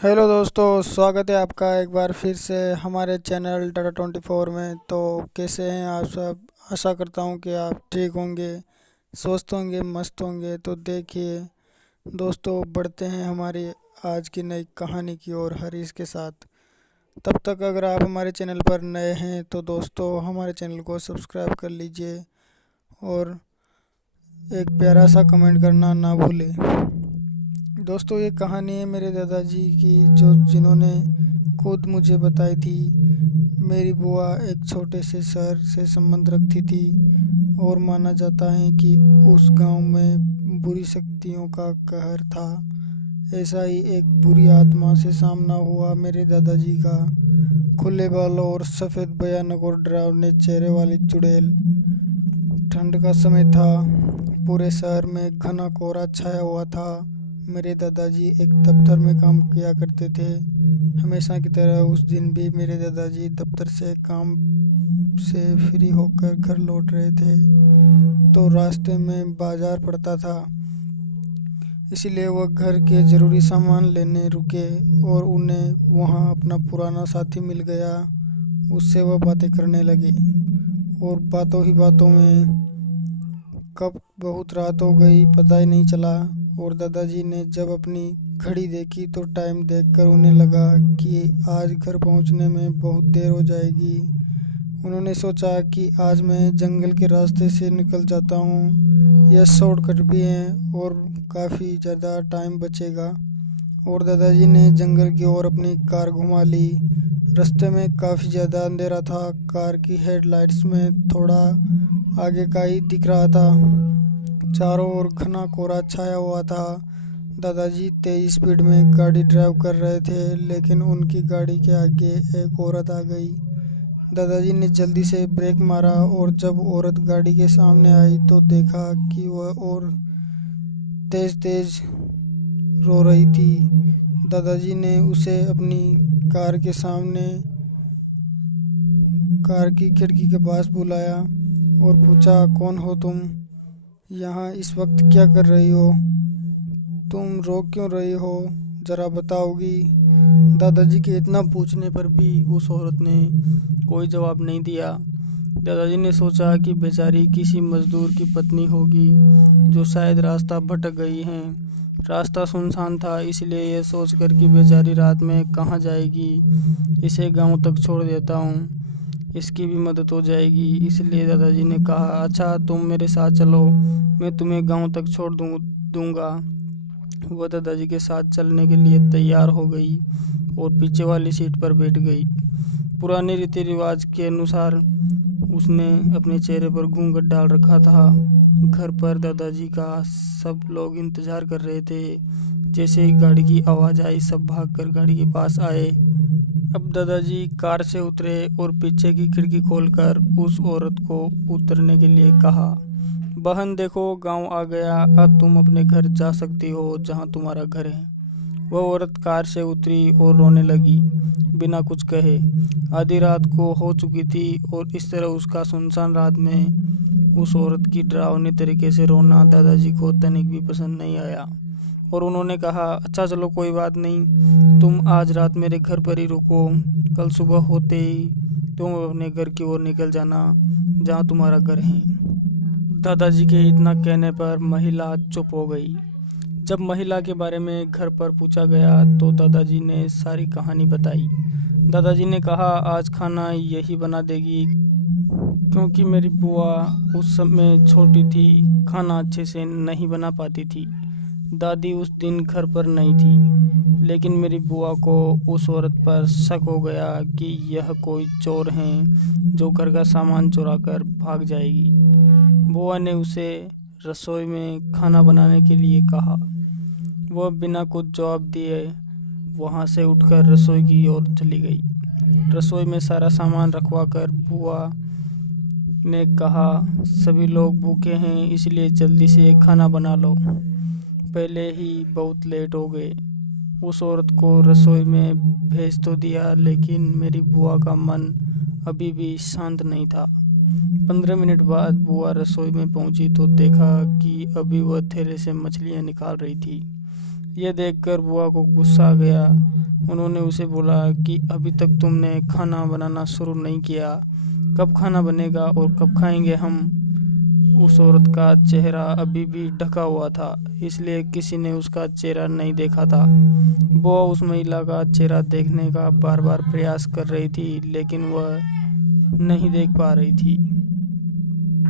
Hello दोस्तों, स्वागत है आपका एक बार फिर से हमारे चैनल टाटा 24 में। तो कैसे हैं आप सब? आशा करता हूं कि आप ठीक होंगे, स्वस्थ होंगे, मस्त होंगे। तो देखिए दोस्तों, बढ़ते हैं हमारी आज की नई कहानी की ओर हरीश के साथ। तब तक अगर आप हमारे चैनल पर नए हैं तो दोस्तों हमारे चैनल को सब्सक्राइब कर लीजिए और एक प्यारा सा कमेंट करना ना भूलें। दोस्तों ये कहानी है मेरे दादाजी की, जो जिन्होंने खुद मुझे बताई थी। मेरी बुआ एक छोटे से शहर से संबंध रखती थी और माना जाता है कि उस गांव में बुरी शक्तियों का कहर था। ऐसा ही एक बुरी आत्मा से सामना हुआ मेरे दादाजी का। खुले बालों और सफ़ेद भयानक और डरावने चेहरे वाली चुड़ैल। ठंड का समय था, पूरे शहर में घना कोहरा छाया हुआ था। मेरे दादाजी एक दफ्तर में काम किया करते थे। हमेशा की तरह उस दिन भी मेरे दादाजी दफ्तर से काम से फ्री होकर घर लौट रहे थे। तो रास्ते में बाजार पड़ता था, इसलिए वह घर के ज़रूरी सामान लेने रुके और उन्हें वहां अपना पुराना साथी मिल गया। उससे वह बातें करने लगे और बातों ही बातों में कब बहुत रात हो गई पता ही नहीं चला। और दादाजी ने जब अपनी घड़ी देखी तो टाइम देखकर उन्हें लगा कि आज घर पहुंचने में बहुत देर हो जाएगी। उन्होंने सोचा कि आज मैं जंगल के रास्ते से निकल जाता हूँ, यह शॉर्टकट भी है और काफ़ी ज़्यादा टाइम बचेगा। और दादाजी ने जंगल की ओर अपनी कार घुमा ली। रास्ते में काफ़ी ज़्यादा अंधेरा था, कार की हेडलाइट्स में थोड़ा आगे का ही दिख रहा था। चारों ओर घना कोहरा छाया हुआ था। दादाजी तेज स्पीड में गाड़ी ड्राइव कर रहे थे, लेकिन उनकी गाड़ी के आगे एक औरत आ गई। दादाजी ने जल्दी से ब्रेक मारा और जब औरत गाड़ी के सामने आई तो देखा कि वह और तेज तेज रो रही थी। दादाजी ने उसे अपनी कार के सामने कार की खिड़की के पास बुलाया और पूछा, कौन हो तुम? यहाँ इस वक्त क्या कर रही हो? तुम रो क्यों रही हो, ज़रा बताओगी? दादाजी के इतना पूछने पर भी उस औरत ने कोई जवाब नहीं दिया। दादाजी ने सोचा कि बेचारी किसी मजदूर की पत्नी होगी जो शायद रास्ता भटक गई है। रास्ता सुनसान था, इसलिए यह सोचकर कि बेचारी रात में कहाँ जाएगी, इसे गांव तक छोड़ देता हूँ, इसकी भी मदद हो जाएगी। इसलिए दादाजी ने कहा, अच्छा तुम मेरे साथ चलो, मैं तुम्हें गांव तक छोड़ दूंगा। वह दादाजी के साथ चलने के लिए तैयार हो गई और पीछे वाली सीट पर बैठ गई। पुराने रीति रिवाज के अनुसार उसने अपने चेहरे पर घूंघट डाल रखा था। घर पर दादाजी का सब लोग इंतजार कर रहे थे। जैसे ही गाड़ी की आवाज़ आई, सब भागकर गाड़ी के पास आए। अब दादाजी कार से उतरे और पीछे की खिड़की खोलकर उस औरत को उतरने के लिए कहा। बहन देखो, गांव आ गया, अब तुम अपने घर जा सकती हो जहां तुम्हारा घर है। वह औरत कार से उतरी और रोने लगी, बिना कुछ कहे। आधी रात को हो चुकी थी और इस तरह उसका सुनसान रात में उस औरत की डरावनी तरीके से रोना दादाजी को तनिक भी पसंद नहीं आया। और उन्होंने कहा, अच्छा चलो कोई बात नहीं, तुम आज रात मेरे घर पर ही रुको। कल सुबह होते ही तुम अपने घर की ओर निकल जाना जहाँ तुम्हारा घर है। दादाजी के इतना कहने पर महिला चुप हो गई। जब महिला के बारे में घर पर पूछा गया तो दादाजी ने सारी कहानी बताई। दादाजी ने कहा, आज खाना यही बना देगी, क्योंकि मेरी बुआ उस समय छोटी थी, खाना अच्छे से नहीं बना पाती थी। दादी उस दिन घर पर नहीं थी, लेकिन मेरी बुआ को उस औरत पर शक हो गया कि यह कोई चोर हैं जो घर का सामान चुरा कर भाग जाएगी। बुआ ने उसे रसोई में खाना बनाने के लिए कहा। वह बिना कुछ जवाब दिए वहाँ से उठकर रसोई की ओर चली गई। रसोई में सारा सामान रखवा कर बुआ ने कहा, सभी लोग भूखे हैं, इसलिए जल्दी से खाना बना लो, पहले ही बहुत लेट हो गए। उस औरत को रसोई में भेज तो दिया, लेकिन मेरी बुआ का मन अभी भी शांत नहीं था। 15 मिनट बाद बुआ रसोई में पहुंची तो देखा कि अभी वह थैले से मछलियां निकाल रही थी। ये देखकर बुआ को गुस्सा आ गया। उन्होंने उसे बोला कि अभी तक तुमने खाना बनाना शुरू नहीं किया, कब खाना बनेगा और कब खाएंगे हम। उस औरत का चेहरा अभी भी ढका हुआ था, इसलिए किसी ने उसका चेहरा नहीं देखा था। बुआ उस महिला का चेहरा देखने का बार बार प्रयास कर रही थी, लेकिन वह नहीं देख पा रही थी।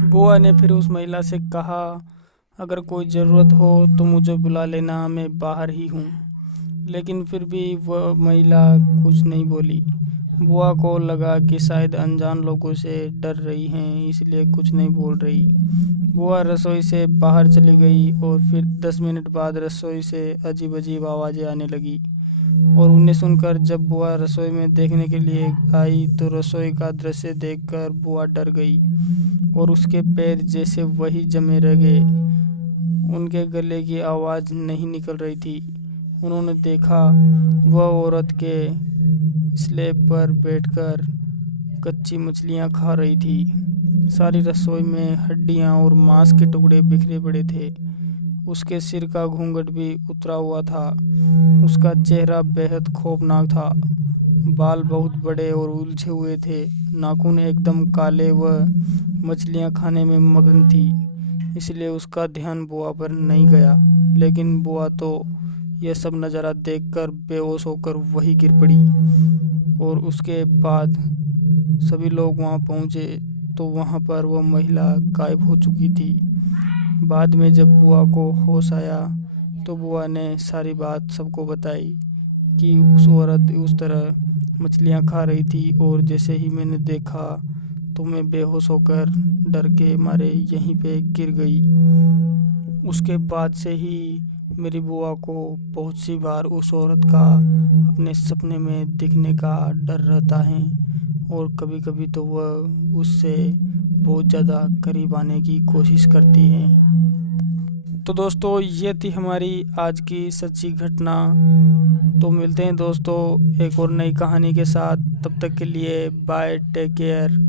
बुआ ने फिर उस महिला से कहा, अगर कोई ज़रूरत हो तो मुझे बुला लेना, मैं बाहर ही हूँ। लेकिन फिर भी वह महिला कुछ नहीं बोली। बुआ को लगा कि शायद अनजान लोगों से डर रही हैं, इसलिए कुछ नहीं बोल रही। बुआ रसोई से बाहर चली गई और फिर 10 मिनट बाद रसोई से अजीब अजीब आवाज़ें आने लगी। और उन्हें सुनकर जब बुआ रसोई में देखने के लिए आई तो रसोई का दृश्य देखकर बुआ डर गई और उसके पैर जैसे वही जमे रह गए। उनके गले की आवाज़ नहीं निकल रही थी। उन्होंने देखा वह औरत के स्लैब पर बैठकर कच्ची मछलियां खा रही थी। सारी रसोई में हड्डियां और मांस के टुकड़े बिखरे पड़े थे। उसके सिर का घूंघट भी उतरा हुआ था। उसका चेहरा बेहद खौफनाक था। बाल बहुत बड़े और उलझे हुए थे, नाखून एकदम काले व मछलियां खाने में मगन थी, इसलिए उसका ध्यान बुआ पर नहीं गया। लेकिन बुआ तो यह सब नज़ारा देखकर बेहोश होकर वहीं गिर पड़ी। और उसके बाद सभी लोग वहां पहुंचे तो वहां पर वह महिला गायब हो चुकी थी। बाद में जब बुआ को होश आया तो बुआ ने सारी बात सबको बताई कि उस औरत उस तरह मछलियां खा रही थी और जैसे ही मैंने देखा तो मैं बेहोश होकर डर के मारे यहीं पे गिर गई। उसके बाद से ही मेरी बुआ को बहुत सी बार उस औरत का अपने सपने में दिखने का डर रहता है और कभी कभी तो वह उससे बहुत ज़्यादा करीब आने की कोशिश करती हैं। तो दोस्तों, ये थी हमारी आज की सच्ची घटना। तो मिलते हैं दोस्तों एक और नई कहानी के साथ। तब तक के लिए बाय, टेक केयर।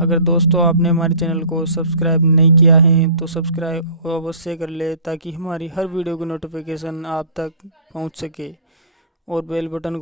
अगर दोस्तों आपने हमारे चैनल को सब्सक्राइब नहीं किया है तो सब्सक्राइब अवश्य कर ले, ताकि हमारी हर वीडियो की नोटिफिकेशन आप तक पहुंच सके और बेल बटन